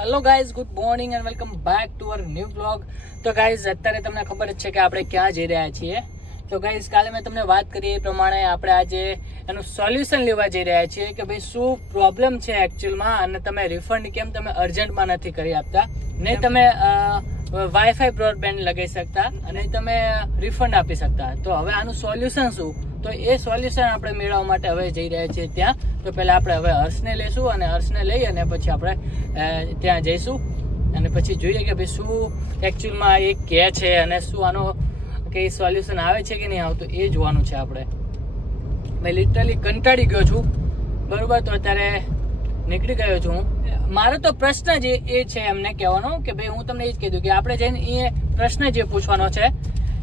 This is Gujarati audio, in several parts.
Hello guys, good morning and welcome back to our new vlog. તો ગાઈઝ, અત્યારે તમને ખબર જ છે કે આપણે ક્યાં જઈ રહ્યા છીએ. તો ગાઈઝ, કાલે મેં તમને વાત કરી એ પ્રમાણે આપણે આજે એનું સોલ્યુશન લેવા જઈ રહ્યા છીએ કે ભાઈ શું પ્રોબ્લેમ છે એકચ્યુઅલમાં, અને તમે રિફંડ કેમ તમે અર્જન્ટમાં નથી કરી આપતા, નહીં તમે વાઈફાઈ બ્રોડબેન્ડ લગાવી શકતા અને તમે રિફંડ આપી શકતા. તો હવે આનું સોલ્યુશન શું, તો એ સોલ્યુશન આપણે મેળવવા માટે હવે જઈ રહ્યા છીએ ત્યાં. તો પહેલાં આપણે હવે હર્ષને લઈશું અને હર્ષને લઈ અને પછી આપણે ત્યાં જઈશું અને પછી જોઈએ કે ભાઈ શું એકચ્યુઅલમાં એ કહે છે અને શું આનો કંઈ સોલ્યુશન આવે છે કે નહીં આવતું એ જોવાનું છે આપણે. મેં લિટરલી કંટાળી ગયો છું, બરાબર. તો અત્યારે નીકળી ગયો છું હું. મારો તો પ્રશ્ન જ એ છે એમને કહેવાનો કે ભાઈ હું તમને એ જ કીધું કે આપણે જઈને એ પ્રશ્ન જે પૂછવાનો છે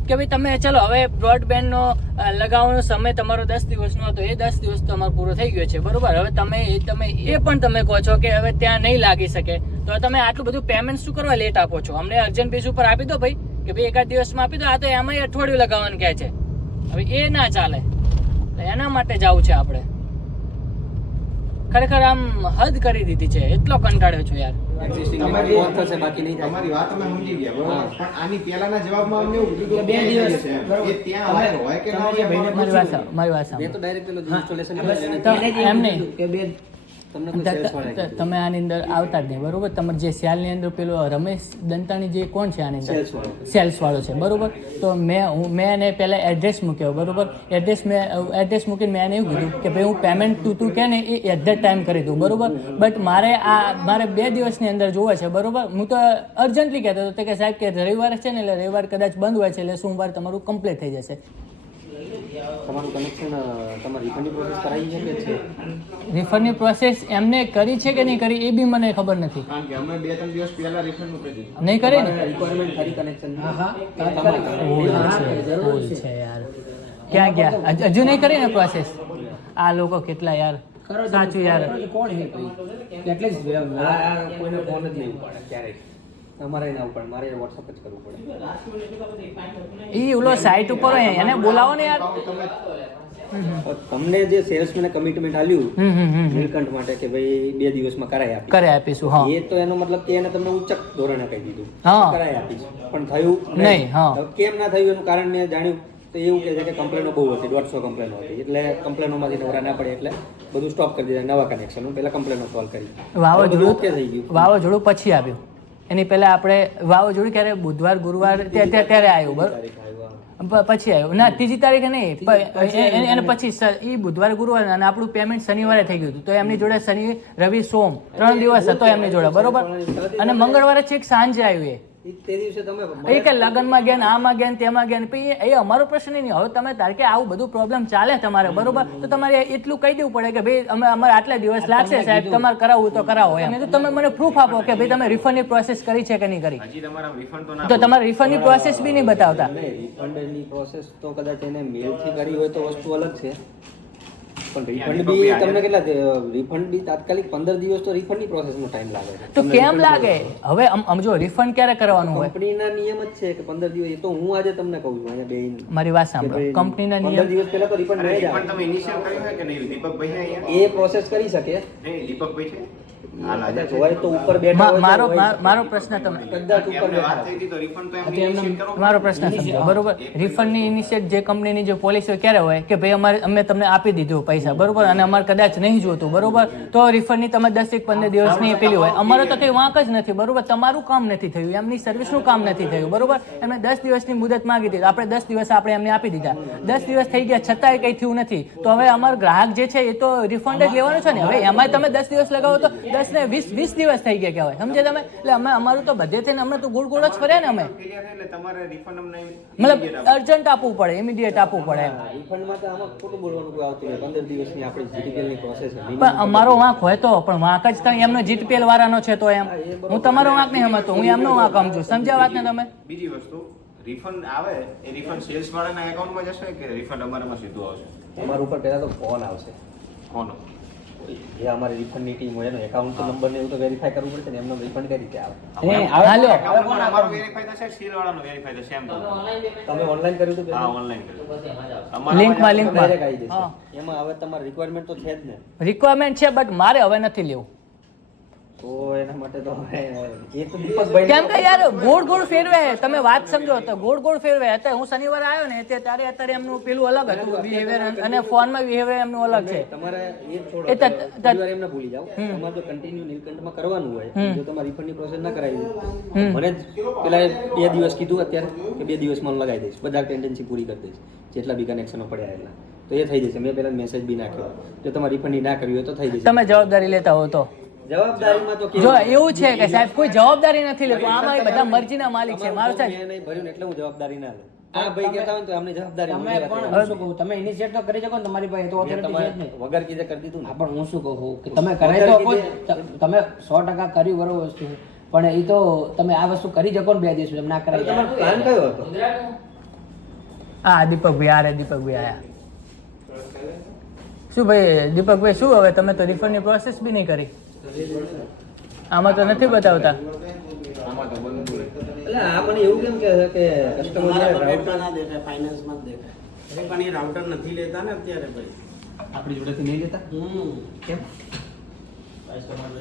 કે ભાઈ તમે ચલો હવે બ્રોડબેન્ડનો લગાવવાનો સમય તમારો 10 દિવસનો હતો, એ 10 દિવસ તો અમારો પૂરો થઈ ગયો છે, બરોબર. હવે તમે એ પણ તમે કહો છો કે હવે ત્યાં નહીં લાગી શકે, તો તમે આટલું બધું પેમેન્ટ શું કરવા લેટ આપો છો? અમને અર્જન્ટ બેઝ ઉપર આપી દો ભાઈ, કે ભાઈ એકાદ દિવસમાં આપી દો. આ તો એમાં અઠવાડિયું લગાવવાનું કહે છે. હવે એ ના ચાલે, એના માટે જવું છે આપણે. ખરેખર આમ હદ કરી દીધી છે, એટલો કંટાળ્યો છું યાર. તમારી વાત અમે સમજી ગયા, બરોબર, પણ આની પહેલાના જવાબમાં અમને એવું કીધું કે 2 દિવસ એ ત્યાં હોય કે ના હોય. મારી વાત સાંભળો. તો ડાયરેક્ટ પેલો ઇન્સ્ટોલેશન એમ નહીં કે બે તમે આની અંદર આવતા જ નહીં, બરોબર. તમારે જે સેલની અંદર પેલો રમેશ દંતાણી જે કોણ છે આની અંદર સેલ્સ વાળો છે, બરોબર. તો મેં એને પહેલાં એડ્રેસ મૂક્યો, બરોબર. એડ્રેસ મૂકીને મેં એને એવું કીધું કે ભાઈ હું પેમેન્ટ તું કહે ને એ એટ ધ ટાઈમ કરી દઉં, બરોબર. બટ મારે 2 દિવસની અંદર જોવે છે, બરોબર. હું તો અર્જન્ટલી કહેતો હતો કે સાહેબ કે રવિવારે છે ને, એટલે રવિવાર કદાચ બંધ હોય છે, એટલે સોમવાર તમારું કમ્પ્લીટ થઈ જશે. તમારું કનેક્શન તમારી રિફંડની પ્રોસેસ કરાવી છે કે છે? રિફંડની પ્રોસેસ એમને કરી છે કે નહીં કરી એ બી મને ખબર નથી, કારણ કે અમે 2-3 દિવસ પહેલા રિફંડનું કરી દીધું. નહીં કરી ને. રિક્વાયરમેન્ટ ખરી કનેક્શન ભૂલ છે યાર. ક્યાં ગયા? હજુ નહીં કરી ને પ્રોસેસ? આ લોકો કેટલા યાર સાચું યાર. કોણ હે ભાઈ? એટલે જ કોઈને ફોન જ નહીં ઉપાડે ક્યારેય. તમારે ના ઉપાડે, મારે વોટ્સઅપ જ કરવું પડે. એ ઓલો સાઇટ ઉપર હોય એને બોલાવો ને યાર. તમને જે સેલ્સમેને કમિટમેન્ટ આલ્યું નીલકંઠ માટે કે ભાઈ 2 દિવસમાં કરાવી આપીશું, હા, એ તો એનો મતલબ કે એને તમને ઉચ્ચ ધોરણે કહી દીધું હા કરાવી આપીશું, પણ થયું નહીં. હા, કેમ ના થયું એનું કારણ મેં જાણ્યું તો એવું કહે છે કે કમ્પ્લેનો બહુ હતી, 150 કમ્પ્લેનો હતી, એટલે કમ્પ્લેનોમાંથી નવરા ના પડે એટલે બધું સ્ટોપ કરી દીધા. નવા કનેક્શન પહેલા કમ્પ્લેનો સોલ્વ કરી, વાવાઝોડું પછી આવ્યું. એની પહેલા આપણે વાવાઝોડું ક્યારે બુધવાર ગુરુવાર ત્યારે આવ્યું, બરાબર. પછી આવ્યું ના 3જી તારીખે નહીં, એને પછી એ બુધવારે ગુરુવાર અને આપણું પેમેન્ટ શનિવારે થઈ ગયું હતું. તો એમની જોડે શનિ રવિ સોમ 3 દિવસ હતો એમની જોડે, બરોબર. અને મંગળવારે છેક સાંજે આવ્યું તે દિવસે તમે એ કે લગ્નમાં ગયા ને આમાં ગયા ને તેમાં ગયા ને પછી એ અમારો પ્રશ્ન નહીં. હવે તમે ધાર કે આવું બધું પ્રોબ્લેમ ચાલે તમારે, બરોબર, તો તમારે એટલું કહી દેવું પડે કે ભાઈ અમારે આટલા દિવસ લાગશે સાહેબ, તમારે કરાવવું તો કરાવો એમ. તો તમે મને પ્રૂફ આપો કે ભાઈ તમે રિફંડની પ્રોસેસ કરી છે કે નહીં કરી. તો તમારે રિફંડની પ્રોસેસ બી નહીં બતાવતા. રિફંડની પ્રોસેસ તો કદાચ એને મેલથી કરી હોય તો વસ્તુ અલગ છે, પણ રિફંડ બી તમને કેટલા રિફંડ બી તાત્કાલિક 15 દિવસ તો રિફંડની પ્રોસેસનો ટાઈમ લાગે છે. તો કેમ લાગે? હવે સમજો રિફંડ ક્યારે કરવાનું હોય? કંપનીના નિયમ જ છે કે 15 દિવસ. એ તો હું આજે તમને કહું છું અહીંયા બેન મારી વાત સાંભળો. કંપનીના નિયમ 15 દિવસ પહેલા તો રિફંડ મળી જાય. તમે ઇનિશિયલ કર્યું છે કે નહીં દીપકભાઈ? અહીંયા એ પ્રોસેસ કરી શકે નહીં, દીપકભાઈ છે. હોય તો ઉપર બેઠા મારો પ્રશ્ન તમને કદાચ ઉપર વાત થઈ હતી તો રિફંડ તો એમને ઇનિશિયેટ કરવો. મારો પ્રશ્ન સમજો, બરોબર. રિફંડની ઇનિશિયેટ જે કંપનીની જે પોલિસી ક્યારે હોય કે ભાઈ અમે તમને આપી દીધું પૈસા, બરોબર, અને અમારે કદાચ નહીં જોતું, બરોબર, તો રિફંડની તમે 10-15 દિવસની પેલી હોય. અમારો તો કંઈ વાંક જ નથી, બરોબર. તમારું કામ નથી થયું, એમની સર્વિસનું કામ નથી થયું, બરોબર. એમને 10 દિવસની મુદત માંગી હતી, આપણે 10 દિવસ આપણે એમને આપી દીધા. 10 દિવસ થઈ ગયા છતાંય કંઈ થયું નથી. તો હવે અમારો ગ્રાહક જે છે એ તો રિફંડ જ લેવાનો છે ને. હવે એમાં તમે 10 દિવસ લગાવો તો 10 ને 20 દિવસ થઈ ગયા કહેવાય, સમજે તમે? એટલે અમારું તો બધે થઈને અમને તો ગોળ ગોળ જ ફરે ને. અમે મતલબ અર્જન્ટ આપવું પડે, ઇમિડિયેટ આપવું પડે એમ. રિફંડમાં તો આમાં ખોટું બોલવાનું કોઈ આવતું નહીં. 15 દિવસની આપણી જીટીપીએલની પ્રોસેસ છે. પણ અમારો વાંક હોય તો, પણ વાંક જ કંઈ એમનો જીટીપીએલ વાળાનો છે તો એમ. હું તમારો વાંક નહીં સમજતો, હું એમનો વાંક સમજુ. સમજ્યા વાત ને તમે? બીજી વસ્તુ, રિફંડ આવે એ રિફંડ સેલ્સ વાળાના એકાઉન્ટમાં જશે કે રિફંડ અમારામાં સીધું આવશે? અમારા ઉપર પહેલા તો ફોન આવશે. કોનો? જે અમારી રિફંડની ટીમ હોય એનો એકાઉન્ટ નંબર ને એવું તો વેરીફાઈ કરવું પડશે ને. એમનો રિફંડ કઈ રીતે આવે? હાલો, અમારો વેરીફાઈ થશે, સીલ વાળાનો વેરીફાઈ થશે એમ. તમે ઓનલાઈન કર્યું હતું? હા, ઓનલાઈન કર્યું. લિંકમાં ડાયરેક્ટ આવી જશે. એમાં હવે તમારી રિક્વાયરમેન્ટ તો છે જ ને. રિક્વાયરમેન્ટ છે, બટ મારે હવે નથી લેવું. તો એના માટે તો હવે એ તો દીપકભાઈ કેમ કે યાર ગોળ ફેરવે, તમે વાત સમજો તો ગોળ ફેરવે. અત્યારે હું શનિવારે આવ્યો ને ત્યારે એમનું પેલું અલગ હતું બિહેવિયર, અને ફોનમાં બિહેવિયર એમનું અલગ છે. તમારે એ છોડો, થોડી એમને ભૂલી જાઓ. તમારે જો કન્ટિન્યુ નીલકંઠમાં કરવાનું હોય, જો તમારે રિફંડની પ્રોસેસ ના કરાવી, મને જ પેલા 2 દિવસ કીધું અત્યારે કે 2 દિવસમાં લગાવી દઈશ, બધા ટેન્ડન્સી પૂરી કરી દઈશ, જેટલા બી કનેક્શનો પડ્યા એટલા તો એ થઈ જશે. મેં પેલા મેસેજ બી નાખ્યો, જો તમારે રિફંડ ના કરવી હોય તો થઈ જશે. તમે જવાબદારી લેતા હો તો જવાબદારીમાં તો જો એવું છે કે સાહેબ કોઈ જવાબદારી નથી લેતું, આમાં બધા મરજીના માલિક છે. મારું સાહેબ મેં નહીં ભર્યું ને એટલે હું જવાબદારી ના લઉં. આ ભાઈ કહેતા હોય ને તો અમને જવાબદારી તમે પણ હું શું કહું, તમે ઇનિશિયેટ તો કરી શકો ને, તમારી પાસે તો authority છે જ નહીં. વગર કીધે કરી દીધું ને. હા, પણ હું શું કહું કે તમે કરાવી શકો જ. તમે 100% કર્યું બરોબર વસ્તુ છે, પણ એ તો તમે આ વસ્તુ કરી શકો ને 2 દિવસ તમે ના કરાવી. તમારો પ્લાન કયો હતો? હા દીપકભાઈ આરે દીપકભાઈ આયા. શું ભાઈ દીપકભાઈ, શું હવે તમે તો રિફંડની પ્રોસેસ બી નહીં કરી, આમાં તો નથી બતાવતા. આમાં તો બધું હોય. એટલે આ મને એવું કેમ કે કસ્ટમર તમારા બકેટમાં ના દેખાય, ફાઇનાન્સમાં જ દેખાય. પણ એ રાઉટર નથી લેતા ને અત્યારે ભાઈ. આપણી જોડેથી નહીં લેતા કેમ?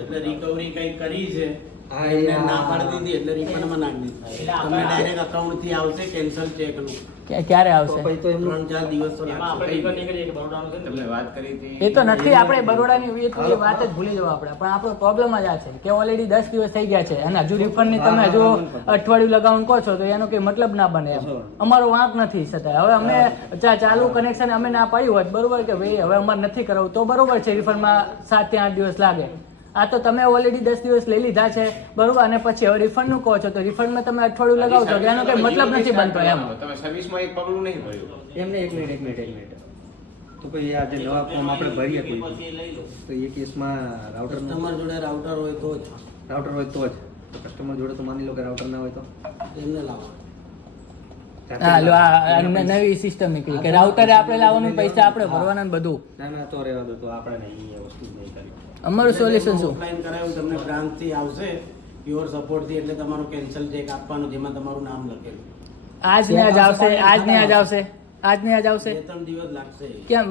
એટલે રિકવરી કઈ કરી છે, હા, એમને એ ના પાડી દીધી એટલે રિફંડમાં નાખી દીધા. તમને ડાયરેક્ટ અકાઉન્ટ થી આવશે કેન્સલ ચેકનું. ક્યારે આવશે? પછી તો એમનું 3-4 દિવસ તો લાગશે. તમને વાત કરી હતી. એ તો નથી, આપણે બરોડાની એ વાત જ ભૂલી જવા આપણે. પણ આપણો પ્રોબ્લેમ જ આ છે કે ઓલરેડી 10 દિવસ થઈ ગયા છે અને હજુ રિફંડની તમે હજુ અઠવાડિયું લગાવવાનું કહો છો તો એનો કોઈ મતલબ ના બને એમ. અમારો વાંક નથી છતાં હવે અમે ચાલુ કનેક્શન અમે ના પાડ્યું હોત બરોબર કે ભાઈ હવે અમારે નથી કરાવવું તો બરોબર છે, રિફંડમાં 7 થી 8 દિવસ લાગે. આ તો તમે ઓલરેડી 10 દિવસ લઈ લીધા છે બરોબર, અને પછી હવે રિફંડનું કહો છો તો રિફંડમાં તમે અઠવાડિયું લગાવો છો એનો કોઈ મતલબ નથી બનતો એમ. તમે સર્વિસમાં એક પગલું નહીં ભર્યું. એમને એક મિનિટ. તો પછી આ જે નવા ફોર્મ આપણે ભરીએ તો એ કેસમાં રાઉટર કસ્ટમર જોડે રાઉટર હોય તો જ હોય તો જ. તો કસ્ટમર જોડે તો માની લો કે રાઉટર ના હોય તો એમને લાવો. હા લો આ નવી સિસ્ટમ નીકળી કે રાઉટરે આપણે લાવવાનું, પૈસા આપણે ભરવાના ને બધું. ના તો રહેવા દો, તો આપણે નહીં એ વસ્તુ જ નહીં કરી. અમારું સોલ્યુશન શું? ઓફલાઈન કરાવ્યું તમને બ્રાન્ચ થી આવશે પ્યોર સપોર્ટ થી, એટલે તમારું કેન્સલ ચેક આપવાનું જેમાં તમારું નામ લખેલું. આજ ને આજ આવશે, આજ ને આજ આવશે, આજ ને આજ આવશે. 2-3 દિવસ લાગશે. કેમ?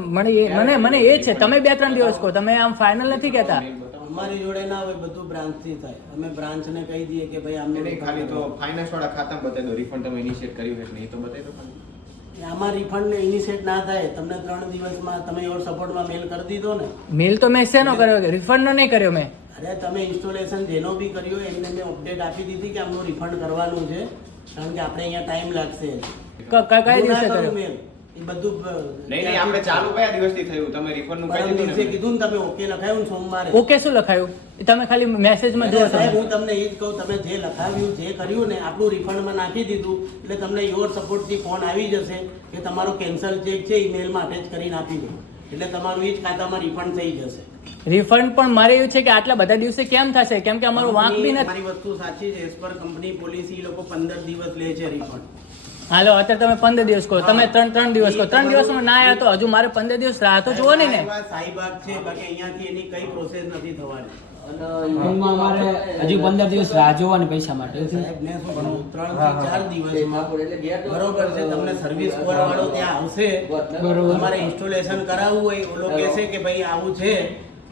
મને એ છે, તમે 2-3 દિવસ કહો, તમે આમ ફાઇનલ નથી કહેતા. અમારી જોડે ના હોય, બધું બ્રાન્ચ થી થાય. અમે બ્રાન્ચ ને કહી દઈએ કે ભાઈ આમને નહીં, ખાલી તો ફાઇનાન્સ વાળા ખાતામાં બતાવી દો રિફંડ તમે ઇનિશિયેટ કર્યું છે નહીં તો બતાવી દો ખાલી. આમાં રિફંડ ને ઇનિશિયેટ ના થાય. તમને 3 દિવસમાં તમે યોર સપોર્ટમાં મેલ કરી દીધો ને. મેલ તો મેં શેનો કર્યો કે રિફંડનો નહીં કર્યો મેં. અરે તમે ઇન્સ્ટોલેશન જેનો બી કર્યો એમને મેં અપડેટ આપી દીધી કે આમનું રિફંડ કરવાનું છે, કારણ કે આપણે અહીંયા ટાઈમ લાગશે. કઈ હું ના દિવસે કરું કર્યો? મેલ. એ બધું નહીં આપણે ચાલુ કયા દિવસથી થયું તમે રિફંડનું કહી પરમ દિવસે દીધું ને. કીધું ને તમે ઓકે લખાયું ને સોમવારે. ઓકે શું લખાયું એ તમે ખાલી મેસેજમાં જુઓ. સાહેબ તમે હું તમને એ જ કહું, તમે જે લખાવ્યું જે કર્યું ને આપણું રિફંડમાં નાખી દીધું એટલે તમને યોર સપોર્ટ થી ફોન આવી જશે કે તમારો કેન્સલ ચેક છે ઈમેલમાં અટેચ કરીને આપી દો, એટલે તમારું એ જ ખાતામાં રિફંડ થઈ જશે. રિફંડ પણ મારે એવું છે કે આટલા બધા દિવસે કેમ થશે, કેમ કે અમારું વાંક બી નથી. મારી વસ્તુ સાચી છે, એઝ પર કંપની પોલિસી લોકો 15 દિવસ લે છે રિફંડ. હાલો અત્યારે તમે 15 દિવસ કહો, તમે 3 દિવસ કહો, 3 દિવસમાં ના આવ્યા તો હજુ મારે 15 દિવસ રાહ તો જુઓ નહીં ને. સાઈબાગ છે, બાકી અહીંયાથી એની કઈ પ્રોસેસ નથી થવાની. ઇવનિંગમાં અમારે હજી 15 દિવસ રાહ જોવાની પૈસા માટે. સાહેબને શું કહું, 3 થી 4 દિવસમાં બરોબર છે, તમને સર્વિસ કોલ વાળો ત્યાં આવશે, તમારે ઇન્સ્ટોલેશન કરાવવું હોય, ઓલો કહેશે કે ભાઈ આવું છે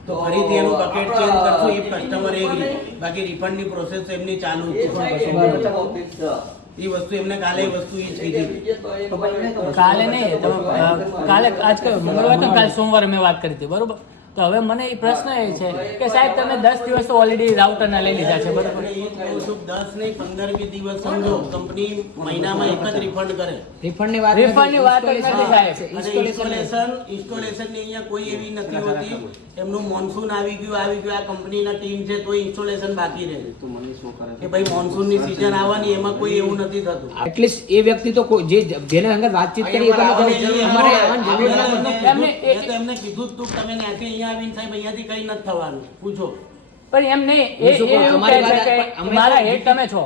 તો ફરીથી એનું બકેટ ચેન્જ કરશું, એ કસ્ટમર એગ્રી. બાકી રિફંડની પ્રોસેસ એમની ચાલુ જ છે. એ વસ્તુ એમને કાલે એ વસ્તુ એ થઈ ગઈ. કાલે નહીં, કાલે આજ કયો મંગળવાર તો કાલે સોમવારે મેં વાત કરી હતી બરોબર. તો હવે મને એ પ્રશ્ન એ છે કે સાહેબ તમે 10 દિવસ તો ઓલરેડી રાઉટરના લઈ લીધા છે બરોબર. આપણે એ જ કહું છું, 10 નહીં 15 દિવસ સમજો, કંપની મહિનામાં એક જ રિફંડ કરે. રિફંડની વાત રિફંડની વાત જ નથી સાહેબ. અને ઇન્સ્ટોલેશનની અહીંયા કોઈ એવી નથી હોતી. એમનું મોન્સૂન આવી ગયું આ કંપનીના ટીમ છે તો ઇન્સ્ટોલેશન બાકી રહે તું મને શું કરે કે ભાઈ મોન્સૂનની સીઝન આવવાની, એમાં કોઈ એવું નથી થતું. એટલીસ્ટ એ વ્યક્તિ તો જેના સંગે વાતચીત કરી એ તમે અમારે આવવાની જરૂર નથી. એમને મેં તો એમને કીધું જ તું કે તમે ત્યાંથી અહીંયા આવીને સાહેબ અહીંયાથી કઈ નથી થવાનું, પૂછો. પણ એમ નહીં, એ એવું કહે છે કે મારા હેડ તમે છો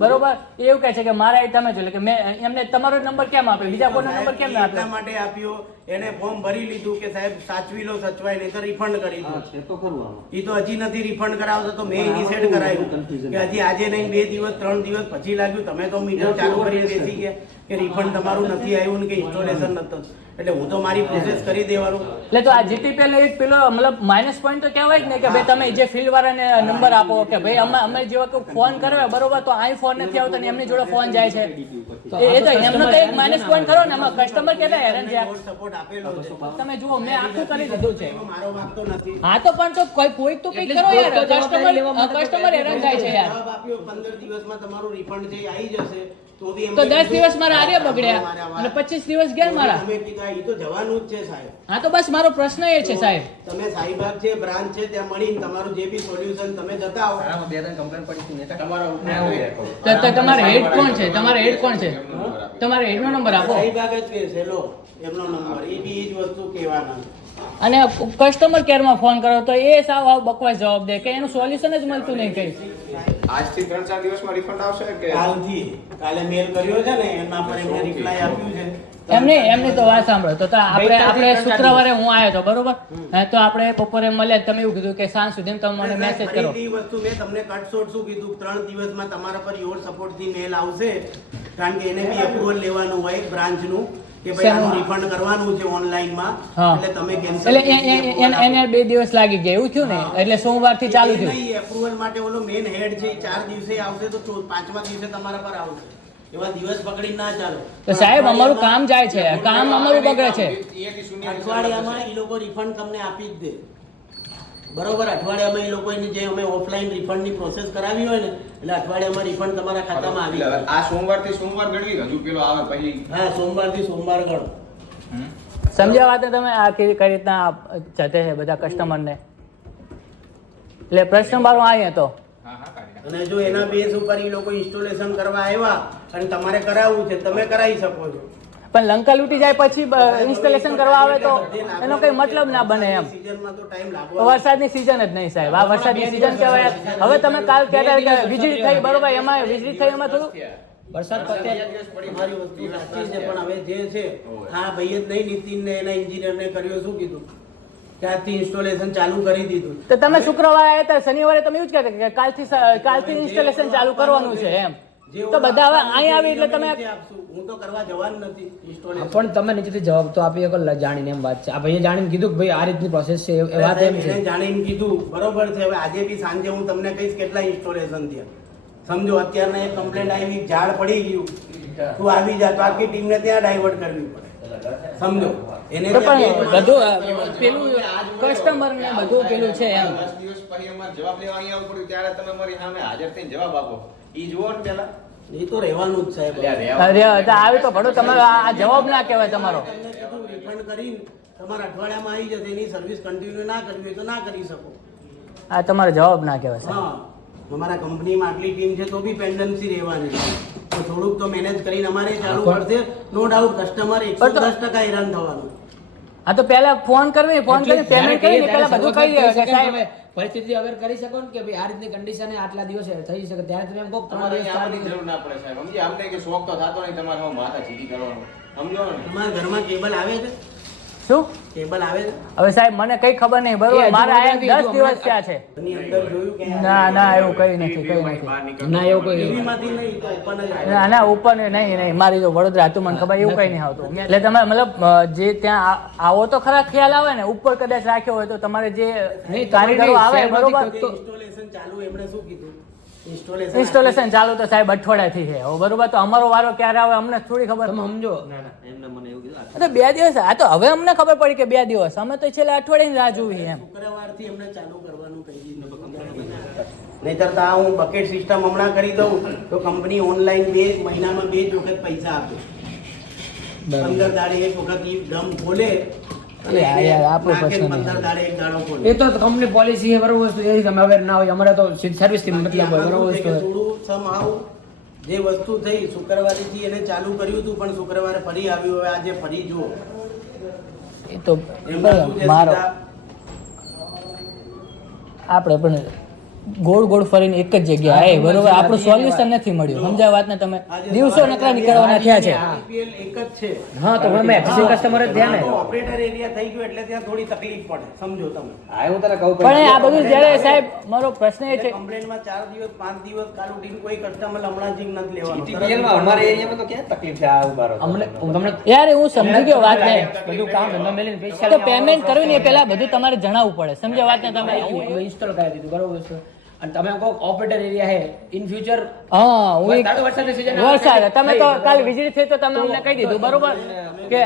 બરોબર. એવું કહે છે કે મારા હેડ તમે છો, એટલે કે મેં એમને તમારો નંબર કેમ આપ્યો, બીજા કોઈનો નંબર કેમ ના એટલા આપ્યો? માટે આપ્યો એને ફોર્મ ભરી લીધું કે સાહેબ સાચવી લો સચવાય નહીં તો રિફંડ કરી દો. છે તો ખરું આમાં. એ તો હજી નથી રિફંડ કરાવતો તો મેં ઇનિશિયેટ કરાવ્યું કે હજી આજે નહીં 2 દિવસ 3 દિવસ પછી લાગ્યું તમે તો મીટર ચાલુ કરીને બેસી ગયા કે રિફંડ તમારું નથી આવ્યું ને કે ઇન્સ્ટોલેશન નતું. એટલે હું તો મારી પ્રોસેસ કરી દેવાનું. એટલે તો આ જીટીપીએલ એક પેલો મતલબ માઇનસ પોઈન્ટ તો કહેવાય જ ને કે ભાઈ તમે જે ફિલ્ડ વાળાને નંબર આપો કે ભાઈ અમે જેવા કોઈ ફોન કરે બરોબર તો આ ફોન નથી આવતો ને એમની જોડે ફોન જાય છે એ તો એમનો તો એક માઇનસ પોઈન્ટ ખરો ને એમાં કસ્ટમર કેટલા હેરાન થયા. સપોર્ટ આપેલો છે. તમે જુઓ મેં આખું કરી દીધું છે. એમાં મારો વાંક તો નથી. હા તો પણ તો કોઈ તો કઈ કરો યાર કસ્ટમર હેરાન થાય છે યાર. જવાબ આપ્યો 15 દિવસમાં તમારું રિફંડ છે આવી જશે તો બી તો 10 દિવસ મારા આર્ય બગડ્યા અને 25 દિવસ ગયા મારા. તમે કીધું ઈ તો જવાનું જ છે સાહેબ. હા તો બસ મારો પ્રશ્ન એ છે સાહેબ. તમે સાઈબાગ છે બ્રાન્ચ છે ત્યાં મળીને તમારું જે બી સોલ્યુશન તમે જતા આવો. આમાં 2-3 કમ્પ્લેન પડી હતી ને એટલે તો તમારે હેડ કોણ છે તમારે હેડ કોણ છે તમારે હેડ નો નંબર આપો સાઈબાગ જ કે છે લો એમનો નંબર એ બી એ જ વસ્તુ કહેવાના. અને કસ્ટમર કેરમાં ફોન કરો તો એ સાવ બકવાસ જવાબ દે કે એનું સોલ્યુશન જ મળતું નહીં કઈ. આજથી 3-4 દિવસમાં રિફંડ આવશે કે કાલે મેલ કર્યો છે ને એના પર એમને રિપ્લાય આપ્યું છે. એમની તો વાત સાંભળો તો આપણે શુક્રવારે હું આવ્યો હતો બરોબર હા તો આપણે બપોરે મળ્યા તમે એવું કીધું કે સાંજ સુધી તમે મને મેસેજ કરો. ફરીથી વસ્તુ મેં તમને કટશોટ શું કીધું 3 દિવસમાં તમારા પર યોર સપોર્ટ થી મેલ આવશે કારણ કે એને બી એપ્રુવલ લેવાનું હોય બ્રાન્ચ નું કે ભાઈ આનું રિફંડ કરવાનું છે ઓનલાઈન માં એટલે તમે કેન્સલ એટલે એને 2 દિવસ લાગી ગયા એવું થયું ને એટલે સોમવાર થી ચાલુ થયું. એપ્રુવલ માટે ઓલો મેન હેડ છે 4 દિવસે આવશે તો 5મા દિવસે તમારા પર આવશે. એવા દિવસ પકડી ના ચાલો. તો સાહેબ અમારું કામ જાય છે કામ અમારું બગડે છે. અઠવાડિયામાં એ લોકો રિફંડ તમને આપી જ દે બરોબર. અઠવાડિયામાં એ લોકો એની જે અમે ઓફલાઈન રિફંડની પ્રોસેસ કરાવી હોય ને એટલે અઠવાડિયામાં રિફંડ તમારા ખાતામાં આવી જાય. આ સોમવારથી સોમવાર ગણવી હજુ પેલો આવે પછી હા સોમવારથી સોમવાર ગણો. સમજ્યા વાત તમે આ કઈ રીતના જતે છે બધા કસ્ટમરને. એટલે પ્રશ્ન મારો આ હતો અને જો એના બેઝ ઉપર એ લોકો ઇન્સ્ટોલેશન કરવા આવ્યા અને તમારે કરાવવું છે તમે કરાવી શકો છો. પણ લંકા લૂટી જાય પછી ઇન્સ્ટોલેશન કરવા આવે તો એનો કઈ મતલબ ના બને એમ. સીઝનમાં તો ટાઈમ લાગવો. વરસાદની સિઝન જ નહીં સાહેબ આ વરસાદની સિઝન કહેવાય. હવે તમે કાલ કહેતા કે વીજળી થઈ બરોબર એમાં વીજળી થઈ એમાં થોડું વરસાદ પત્યા તમારી વસ્તુ સાચી છે પણ હવે જે છે હા ભાઈ જ નહીં નીતિન ને એના એન્જિનિયરને કર્યો શું કીધું ત્યાંથી ઇન્સ્ટોલેશન ચાલુ કરી દીધું. તો તમે શુક્રવારે આવ્યા હતા શનિવારે તમે એવું જ કહેતા કે કાલથી ઇન્સ્ટોલેશન ચાલુ કરવાનું છે એમ. તો બધા હવે અહીં આવી એટલે તમે હું તો કરવા જવાનું નથી ઇન્સ્ટોલેશન. પણ તમે નીચેથી જવાબ તો આપી શકો જાણીને એમ વાત છે. આ ભાઈએ જાણીને કીધું કે ભાઈ આ રીતની પ્રોસેસ છે એ વાત એમ છે. એને જાણીને કીધું બરોબર છે. હવે આજે બી સાંજે હું તમને કહીશ કેટલા ઇન્સ્ટોલેશન થયા. સમજો અત્યારના એક કમ્પ્લેન્ટ આવી ઝાડ પડી ગયું તું આવી જા તો આખી ટીમને ત્યાં ડાયવર્ટ કરવી પડે. સમજો એને તો પણ બધું પેલું કસ્ટમર ને બધું પેલું છે એમ. 10 દિવસ પછી અમારે જવાબ લેવા અહીંયા આવવું પડ્યું ત્યારે તમે મારી સામે હાજર થઈને જવાબ આપો ઈ જુઓ ને પેલા. એ તો રહેવાનું જ સાહેબ. અરે આવી તો ભડો તમારો આ જવાબ ના કહેવાય તમારો. તમને કીધું રિફંડ કરીને તમારા અઠવાડિયામાં આવી જશે એની સર્વિસ કન્ટિન્યુ ના કરવી હોય તો ના કરી શકો. આ તમારો જવાબ ના કહેવાય સાહેબ. હા અમારા કંપનીમાં આટલી ટીમ છે તો બી પેન્ડન્સી રહેવાની છે તો થોડુંક તો મેનેજ કરીને અમારે ચાલુ પડશે. નો ડાઉટ કસ્ટમર 110% હેરાન થવાનું. હા તો પહેલા ફોન કરીને પેમેન્ટ કરીને પહેલા બધું કહી દે કે સાહેબ પરિસ્થિતિ અવેર કરી શકો ને કે ભાઈ આ રીતની કન્ડિશન આટલા દિવસે થઈ શકે ત્યારે તમે એમ કહો 3 દિવસ 4 દિવસ જરૂર ના પડે સાહેબ. સમજી અમને કે શોખ તો થતો નહીં તમારે હું માથા સીધી કરવાનો. સમજો ને તમારા ઘરમાં કેબલ આવે છે શું કેબલ આવે છે હવે સાહેબ મને કઈ ખબર નહીં બરોબર મારે આયા 10 દિવસ થયા છે. એની અંદર જોયું કે ના એવું કઈ નથી ના એવું કોઈ ટીવીમાંથી નહીં તો ઓપન જ આવે. ના ઉપર નહીં મારી જો વડોદરા હતું મને ખબર એવું કઈ નહીં આવતું. એટલે તમે મતલબ જે ત્યાં આવો તો ખરા ખ્યાલ આવે ને ઉપર કદાચ રાખ્યો હોય તો તમારે જે કારીગરો આવે બરોબર ઇન્સ્ટોલેશન ચાલુ એમણે શું કીધું ઇન્સ્ટોલેશન ચાલુ તો સાહેબ અઠવાડિયાથી છે હવે બરોબર. તો અમારો વારો ક્યારે આવે અમને થોડી ખબર. તમે સમજો એમને મને એવું કીધું તો 2 દિવસ આ તો હવે અમને ખબર પડી કે 2 દિવસ અમે તો છેલ્લે અઠવાડિયાની રાહ જોવી એમ. શુક્રવારથી એમને ચાલુ કરવાનું કહી દીધું. નહીતર તો આ હું બકેટ સિસ્ટમ હમણાં કરી દઉં તો કંપની ઓનલાઈન 2 મહિનામાં 2 જ વખત પૈસા આપે. 15 દાડે એક વખત ઈ ડમ ખોલે અને યાર, આપણો નાખે પ્રશ્ન 15 દાડે એક દાડો ખોલે. એ તો કંપની પોલિસી છે બરોબર વસ્તુ એ તમે અવેર ના હોય અમારે તો સર્વિસ થી મતલબ હોય બરોબર આમાં વસ્તુ શું છે કે થોડું somehow જે વસ્તુ થઈ શુક્રવારેથી એને ચાલુ કર્યું હતું પણ શુક્રવારે ફરી આવ્યું. હવે આજે ફરી જુઓ એ તો એમાં શું છે મારો સીધા આપણે પણ ગોળ ગોળ ફરીને એક જ જગ્યાએ બરોબર આપણું સોલ્યુશન નથી મળ્યું સમજ્યા વાતને તમે દિવસો નકરા નીકળવાના થયા છે IPL એક જ છે. હા તો મેં એક્સિસ્ટિંગ કસ્ટમર જ ધ્યાન તો ઓપરેટર એરિયા થઈ ગયો એટલે ત્યાં થોડી તકલીફ પડે, સમજો તમે. હા હું તને કહું પણ આ બધું જ્યારે સાહેબ મારો પ્રશ્ન એ છે કમ્પ્લેનમાં 4 દિવસ 5 દિવસ કાલ ઉઠીને કોઈ કસ્ટમર હમણાં જ નથી લેવાનો. TTPL માં અમારા એરિયામાં તો ક્યાં તકલીફ છે આ ઉભા રહો. અમને હું તમને યાર હું સમજી ગયો વાત ને બધું કામ ધંધો મેલીને પૈસા તો પેમેન્ટ કરવું ને એ પહેલા બધું તમારે જણાવવું પડે સમજ્યા વાત ને તમે હું ઇન્સ્ટોલ કરી દીધું બરોબર છે અને તમે કહો ઓપરેટર એરિયા હે ઇન ફ્યુચર હા હું એક વરસાદની season વરસાદ તમે તો કાલ વિઝિટ થઈ તો તમે અમને કહી દીધું બરોબર કે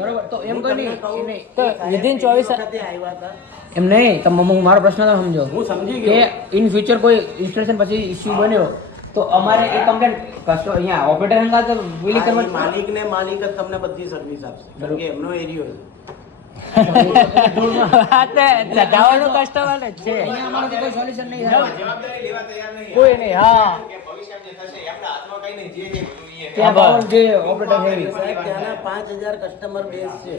બરોબર તો એમ કોઈ નહીં તો વિધિન 24 વખતે આવ્યા હતા. એમ નહીં તમે મારો પ્રશ્ન તમે સમજો હું સમજી કે ગયો. ઇન ફ્યુચર કોઈ ઇન્સ્ટોલેશન પછી ઇશ્યુ બન્યો તો અમારે એ કમ્પ્લેન કસ્ટમર અહીંયા ઓપરેટર હંગા તો વિલી આ કરવા માલિક જ તમને બધી સર્વિસ આપશે, કારણ કે એમનો એરિયો છે. જવાનું કસ્ટમર જ છે અહીંયા અમારે કોઈ સોલ્યુશન નહીં થાય જવાબદારી લેવા તૈયાર નહીં. કોઈ નહીં હા કે ભવિષ્યમાં જે થશે એમના હાથમાં કઈ નહીં, જે બધું ઈ હે. ત્યાં પાવર જે ઓપરેટર છે સાહેબ, ત્યાંના 5000 કસ્ટમર બેઝ છે.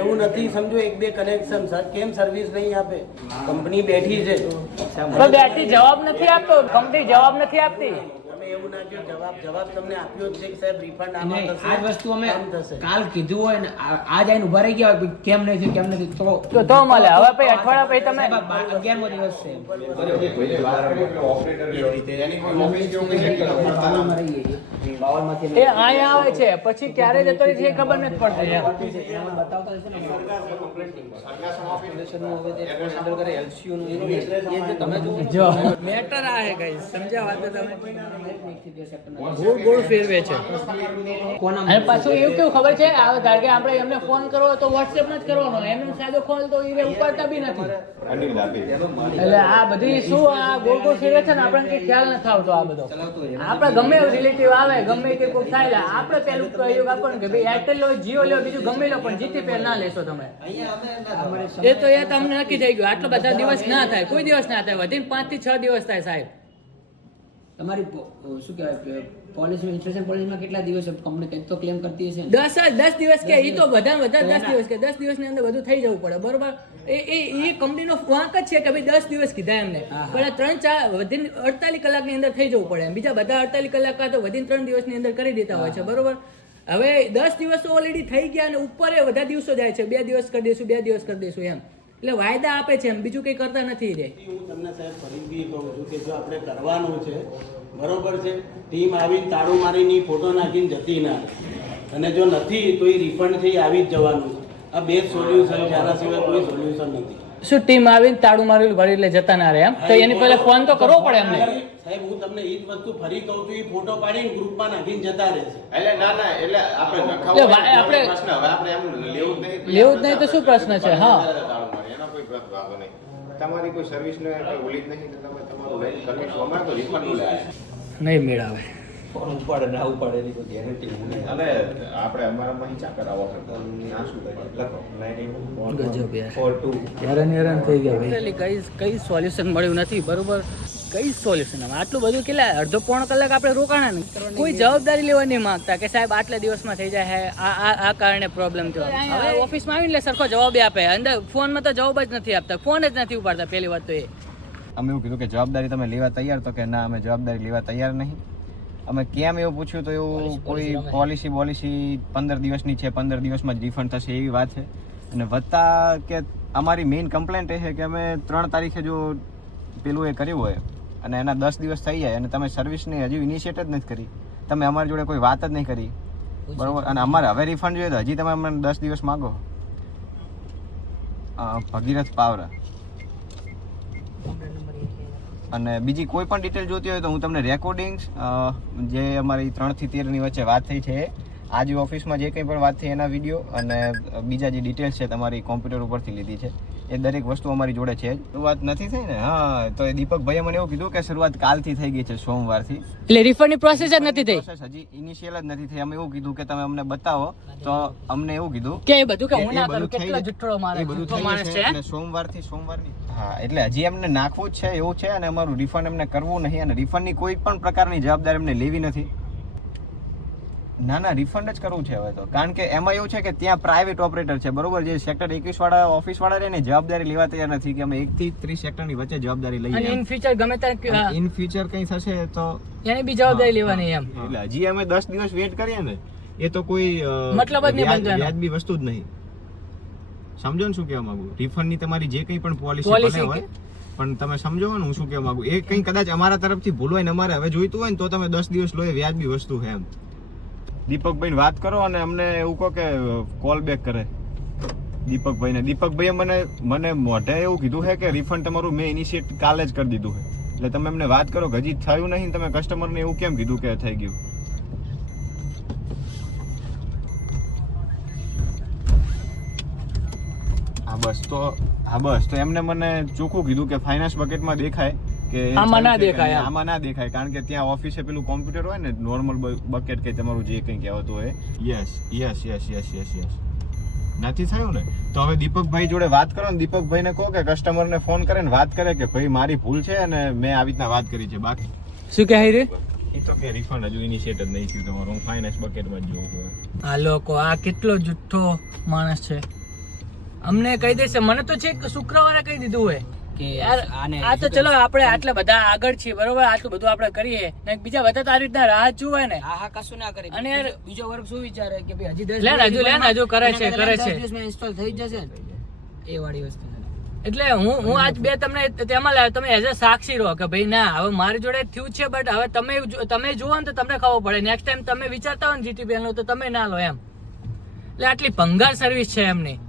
એવું નથી સમજો એક બે કનેક્શન કેમ સર્વિસ નહીં આપે? કંપની બેઠી છે. તો બેટી જવાબ નથી આપતો કંપની જવાબ નથી આપતી તમે એવું ના કહો, જવાબ તમને આપ્યો જ છે કે સાહેબ રિફંડ આમાં નહીં થશે, આ જ વસ્તુ અમે આમ થશે. કાલ કીધું હોય ને આજ આઈને ઉભા રહી ગયા હોય કે કેમ નહીં થયું કેમ નથી તો મળે હવે પછી અઠવાડિયા પછી તમે 11મો દિવસ છે એની કોઈ ઓફિસ કે એવું કંઈ નથી કરતા. બાવળમાં રહી ગઈ છે. બાવળમાંથી એ અહીંયા આવે છે પછી ક્યારે જતો રહે છે એ ખબર નથી પડતી યાર. એમાં બતાવતા હશે ને જો મેટર આ હે ગાઈસ સમજ્યા વાત તમે ગોળ ગોળ ફેરવે છે કોના અને પાછું એવું કેવું ખબર છે આ ધાર કે આપણે એમને ફોન કરવો હોય તો WhatsApp માં જ કરવાનો એમને સાદો કોલ તો એ ઉપાડતા બી નથી અનિલ આપી. એટલે આ બધી શું આ ગોળ ગોળ ફેરવે છે ને આપણને કઈ ખ્યાલ નથી આવતો આ બધો આપણે ગમે એવું રિલેટિવ આવે ગમે તે કોઈ થાય આપણે પેલું પ્રયોગ આપણને કે ભાઈ એરટેલ લો જીઓ લો બીજું ગમે લો પણ જીતી પેર ના લેશો તમે એ તો એ તમને નક્કી થઈ ગયું આટલા બધા દિવસ ના થાય કોઈ દિવસ ના થાય વધીને 5 થી 6 દિવસ થાય સાહેબ તમારી શું કહેવાય પોલિસી ઇન્સ્યુરન્સ પોલિસીમાં કેટલા દિવસ કંપની કંઈક તો ક્લેમ કરતી હશે ને 10 દિવસ કે એ તો બધા 10 દિવસ કે 10 દિવસની અંદર બધું થઈ જવું પડે બરોબર એ કંપનીનો વાંક જ છે કે ભાઈ 10 દિવસ કીધા એમને પણ 3-4 વધીને 48 કલાકની અંદર થઈ જવું પડે એમ બીજા બધા 48 કલાક કાં તો વધીને 3 દિવસની અંદર કરી દેતા હોય છે બરોબર હવે 10 દિવસ તો ઓલરેડી થઈ ગયા અને ઉપર એ બધા દિવસો જાય છે 2 દિવસ કરી દઈશું 2 દિવસ કરી દઈશું એમ એટલે વાયદા આપે છે એમ બીજું કંઈ કરતા નથી રે હું તમને સાહેબ ફરીથી કહું છું કે જો આપણે કરવાનું છે બરોબર છે ટીમ આવીને તાળું મારીને ફોટો નાખીને જતી ના રહે. અને જો નથી તો એ રિફંડ થઈ આવી જ જવાનું છે. આ બે સોલ્યુશન છે, આના સિવાય કોઈ સોલ્યુશન નથી. શું ટીમ આવીને તાળું મારેલું ભરી એટલે જતા ના રહે એમ તો એની પહેલા ફોન તો કરવો પડે એમને સાહેબ હું તમને એ જ વસ્તુ ફરી કહું છું, એ ફોટો પાડીને ગ્રુપમાં નાખીને જતા રહેશે. એટલે ના એટલે આપણે નખાવું એટલે આપણે- પ્રશ્ન હવે આપણે એમ લેવું જ નહીં. લેવું જ નહીં તો શું પ્રશ્ન છે હા તાળું મારે, એનો કોઈ વાંધો નહીં. તમારી કોઈ સર્વિસ ને કોઈ ઓલી જ નહીં તો તમે તમારું લઈને કન્વિન્સ અમારે તો રિફંડ લે નહીં મેળાવે ઉપાડે ના ઉપાડે એની કોઈ ગેરંટી નહીં. અને આપણે અમારામાં અહીં ચા કરાવો ના શું લખો 91 ગજબ યાર 42 હેરાન થઈ ગયા ભાઈ કઈ સોલ્યુશન મળ્યું નથી બરોબર કઈ સોલ્યુશન આટલું બધું કેટલા અડધો પોણો કલાક આપણે રોકાણા નહીં કોઈ જવાબદારી લેવા નહીં માંગતા કે સાહેબ આટલા દિવસમાં થઈ જાય હે આ કારણે પ્રોબ્લેમ થયો હવે ઓફિસમાં આવીને સરખો જવાબ આપે અંદર ફોનમાં તો જવાબ જ નથી આપતા ફોન જ નથી ઉપાડતા પહેલી વાત તો એ અમે એવું કીધું કે જવાબદારી તમે લેવા તૈયાર તો કે ના અમે જવાબદારી લેવા તૈયાર નહીં. અમે કેમ એવું પૂછ્યું તો એવું કોઈ પોલિસી 15 દિવસની છે 15 દિવસમાં જ રિફંડ થશે એવી વાત છે. અને વત્તા કે અમારી મેઇન કમ્પ્લેન્ટ એ છે કે અમે 3 તારીખે જો પેલું એ કર્યું હોય અને એના 10 દિવસ થઈ જાય અને તમે સર્વિસને હજી ઇનિશિએટ જ નથી કરી, તમે અમારી જોડે કોઈ વાત જ નહીં કરી બરોબર, અને અમારે હવે રિફંડ જોઈએ તો હજી તમે અમને 10 દિવસ માગો. ભગીરથ પાવરા. અને બીજી કોઈ પણ ડિટેલ જોતી હોય તો હું તમને રેકોર્ડિંગ્સ જે અમારી 3 થી 13 ની વચ્ચે વાત થઈ છે આજે ઓફિસમાં જે કંઈ પણ વાત થઈ એના વિડીયો અને બીજા જે ડિટેલ્સ છે તમારી કોમ્પ્યુટર ઉપરથી લીધી છે એ દરેક વસ્તુ અમારી જોડે છે. શરૂઆત નથી થઈ ને હા તો એ દીપકભાઈએ મને એવું કીધું કે શરૂઆત કાલથી થઈ ગઈ છે સોમવારથી, એટલે રિફંડની પ્રોસેસ જ નથી થઈ પ્રોસેસ હજી ઇનિશિયલ જ નથી થઈ. અમે એવું કીધું કે તમે અમને બતાવો તો અમને એવું કીધું કે એ બધું કે હું એ ના બધું કરું કેટલો થઈ- જુઠ્ઠો મારે એ બધું જુઠ્ઠો થઈ માણસ જશે છે અને સોમવારની હા એટલે હજી એમને નાખવું જ છે એવું છે અને અમારું રિફંડ એમને કરવું નહીં અને રિફંડની કોઈ પણ પ્રકારની જવાબદારી એમને લેવી નથી. ના ના રિફંડ જ કરવું છે હવે તો, કારણ કે એમાં એવું છે કે ત્યાં પ્રાઇવેટ ઓપરેટર છે બરોબર, જે સેક્ટર 21 વાળા ઓફિસ વાળા રહે ને જવાબદારી લેવા તૈયાર નથી કે અમે 1 થી 30 સેક્ટરની વચ્ચે જવાબદારી અને લઈએ. ઇન ફ્યુચર ગમે ત્યારે ઇન ફ્યુચર કઈ થશે તો એની બી જવાબદારી લેવાની એમ. એટલે હજી અમે 10 દિવસ વેઇટ કરીએ ને એ તો કોઈ મતલબ જ નહીં બનતો એનો. વ્યાજબી વસ્તુ જ નહીં. સમજો ને શું કહેવા માંગુ? રિફંડ ની તમારી જે કંઈ પણ પોલિસી Policy બને હોય પણ તમે સમજો ને હું શું કહેવા માંગુ, એ કંઈ કદાચ અમારા તરફથી ભૂલ હોય ને અમારે હવે જોઈતું હોય ને તો તમે 10 દિવસ લો, એ વ્યાજબી વસ્તુ છે એમ. દીપકભાઈને વાત કરો અને અમને એવું કહો કે કોલ બેક કરે દીપકભાઈને. દીપકભાઈએ મને મોઢે એવું કીધું છે કે રિફંડ તમારું મેં ઇનિશિએટ કાલે જ કરી દીધું છે. એટલે તમે એમને વાત કરો કે હજી થયું નહીં, તમે કસ્ટમરને એવું કેમ કીધું કે થઈ ગયું? બસ તો એમને મને ચોખ્ખું કીધું કે ફાઇનાન્સ બકેટમાં દેખાય કે આમાં ના દેખાય, આમાં ના દેખાય, કારણ કે ત્યાં ઓફિસે પેલું કોમ્પ્યુટર હોય ને નોર્મલ બકેટ કે તમારું જે કંઈ કહેવાતું હોય. યસ નથી થયું ને તો હવે દીપકભાઈ જોડે વાત કરો ને, દીપકભાઈને કહો કે કસ્ટમરને ફોન કરે ને વાત કરે કે ભાઈ મારી ભૂલ છે અને મેં આવી રીતના વાત કરી છે. બાકી શું કહે રે એ તો કે રિફંડ હજુ ઇનિશિએટ જ નહીં થયું તમારું, હું ફાઇનાન્સ બકેટમાં જ જોઉં છું. આ લોકો આ કેટલો જુઠ્ઠો માણસ છે. અમને કહી દેશે, મને તો છે કે શુક્રવારે કહી દીધું હોય કે યાર આ તો ચલો આપણે આટલા બધા આગળ છીએ બરોબર, આટલું બધું આપણે કરીએ ને બીજા બધા તો આ રીતના રાહ જુએ ને. હા કશું ના કરે. અને યાર બીજો વર્ગ શું વિચારે કે ભાઈ હજી 10 લે ને, હજુ કરે છે. ઇન્સ્ટોલ થઈ જશે ને એ વાળી વસ્તુ છે. એટલે હું આજ બે તમને તેમાં લાવ્યો, તમે એઝ અ સાક્ષી રહો કે ભાઈ ના હવે મારી જોડે થયું છે, બટ હવે તમે જુઓ ને તો તમને ખબર પડે. નેક્સ્ટ ટાઈમ તમે વિચારતા હોય ને જીટીપીએલ નું તો તમે ના લો એમ. એટલે આટલી ભંગાર સર્વિસ છે એમની.